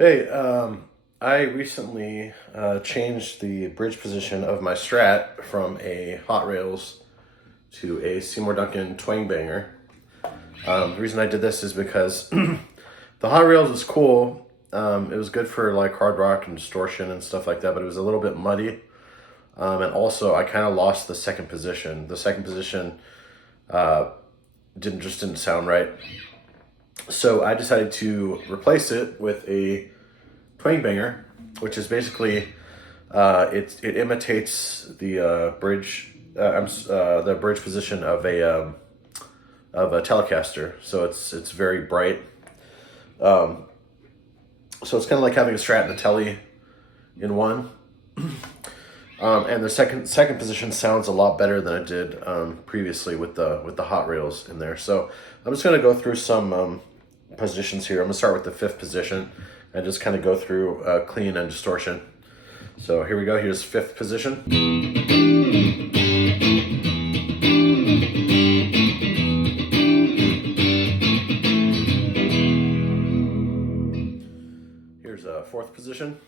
Hey, I recently changed the bridge position of my Strat from a Hot Rails to a Seymour Duncan Twang Banger. The reason I did this is because the Hot Rails is cool. It was good for like hard rock and distortion and stuff like that, but it was a little bit muddy. And also, I kind of lost the second position. The second position didn't sound right. So I decided to replace it with a Twang Banger, which is basically it imitates the the bridge position of a Telecaster. So it's very bright. So it's kind of like having a Strat and a Tele in one. And the second position sounds a lot better than it did previously with the Hot Rails in there. So I'm just gonna go through some positions here. I'm gonna start with the fifth position and just kind of go through clean and distortion. So here we go. Here's fifth position. Here's fourth position.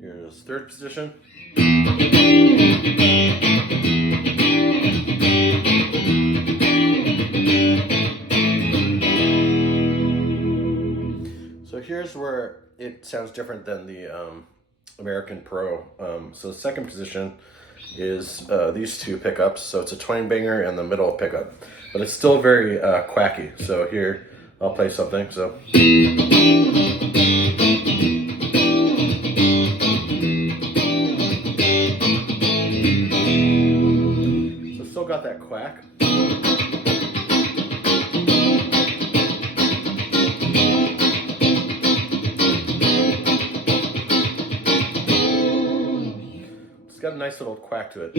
Here's third position. So here's where it sounds different than the American Pro. So the second position is these two pickups. So it's a Twang Banger and the middle pickup, but it's still very quacky. So here, I'll play something. So. Still got that quack. It's got a nice little quack to it.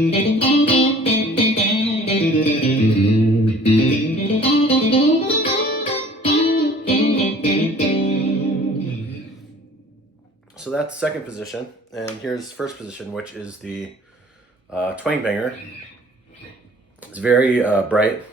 So that's second position, and here's first position, which is the Twang Banger. It's very bright.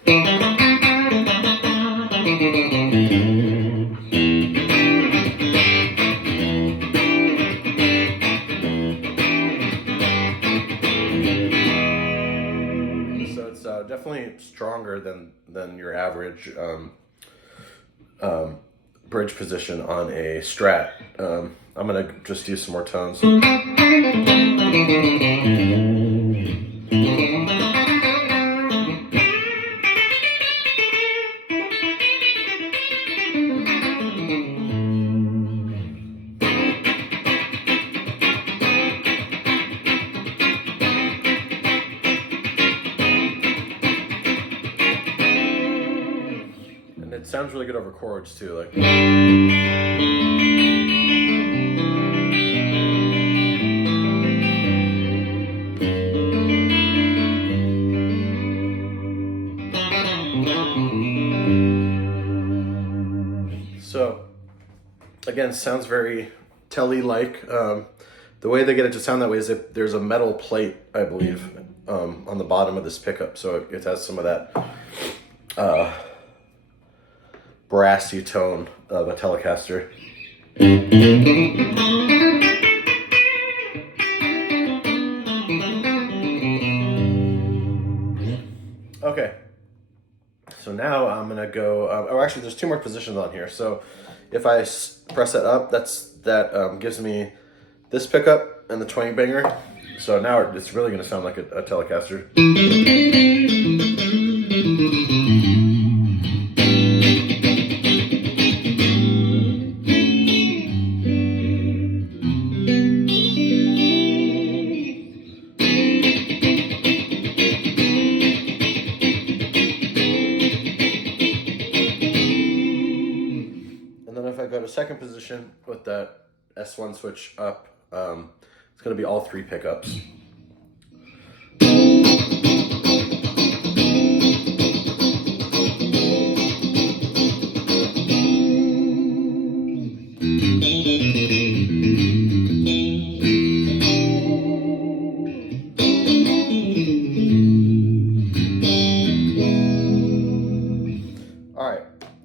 So it's definitely stronger than your average bridge position on a Strat. I'm gonna just use some more tones. It sounds really good over chords too, like. So, again, sounds very Tele-like. The way they get it to sound that way is if there's a metal plate, I believe, on the bottom of this pickup, so it has some of that brassy tone of a Telecaster. Okay, so now I'm gonna go. Oh, actually, there's two more positions on here. So if I press that up, that gives me this pickup and the Twang Banger. So now it's really gonna sound like a Telecaster. If I go to second position with that S1 switch up, it's going to be all three pickups.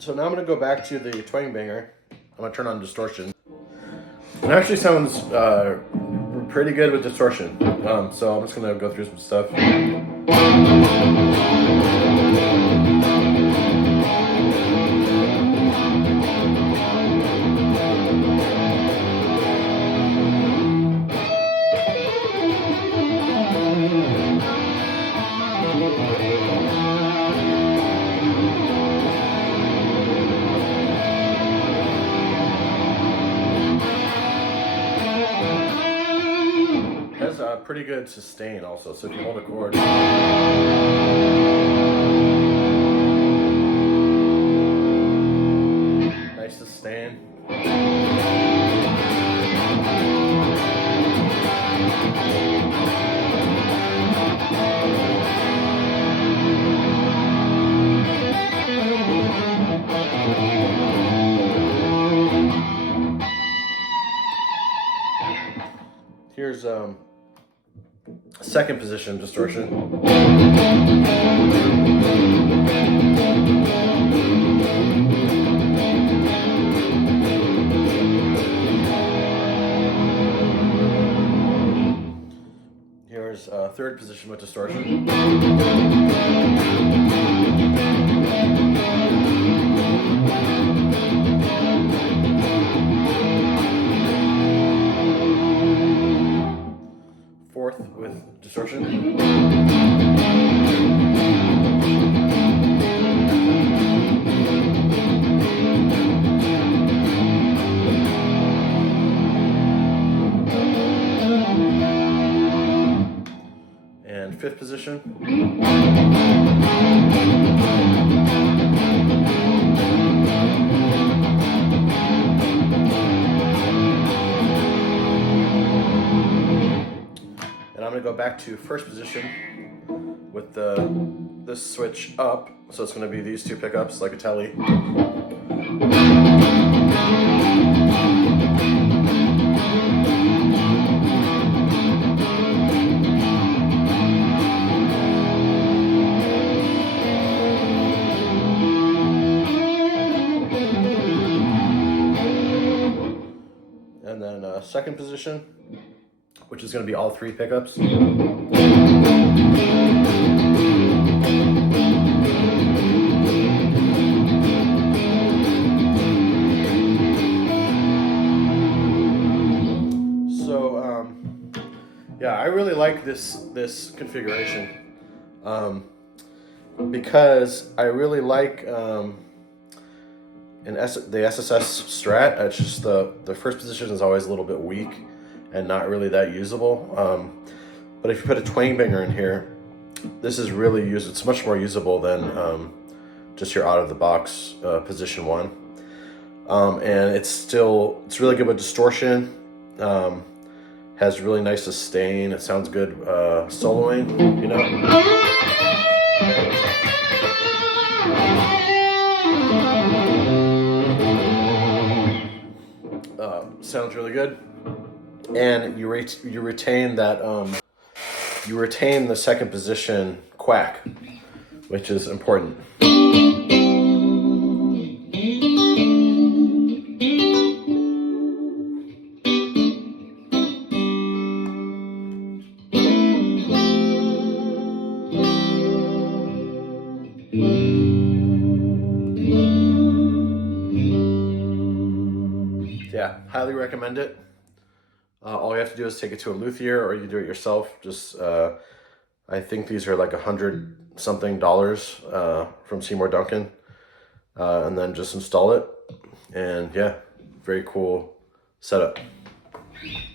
So now I'm going to go back to the Twang Banger. I'm going to turn on distortion. It actually sounds pretty good with distortion. So I'm just going to go through some stuff. Has a pretty good sustain also, so if you hold a chord. Nice sustain. Here's second position distortion. Here's third position with distortion. Fourth with distortion. And fifth position. And I'm going to go back to first position with this switch up. So it's going to be these two pickups like a Tele. And then second position, which is going to be all three pickups. So yeah, I really like this configuration because I really like the SSS Strat. It's just the first position is always a little bit weak and not really that usable. But if you put a Twang Banger in here, this is really it's much more usable than just your out of the box position one. And it's really good with distortion. Has really nice sustain. It sounds good soloing, you know. Sounds really good, and you retain that you retain the second position quack, which is important. Yeah, highly recommend it. All you have to do is take it to a luthier, or you do it yourself. Just, I think these are like $100-something from Seymour Duncan, and then just install it. And yeah, very cool setup.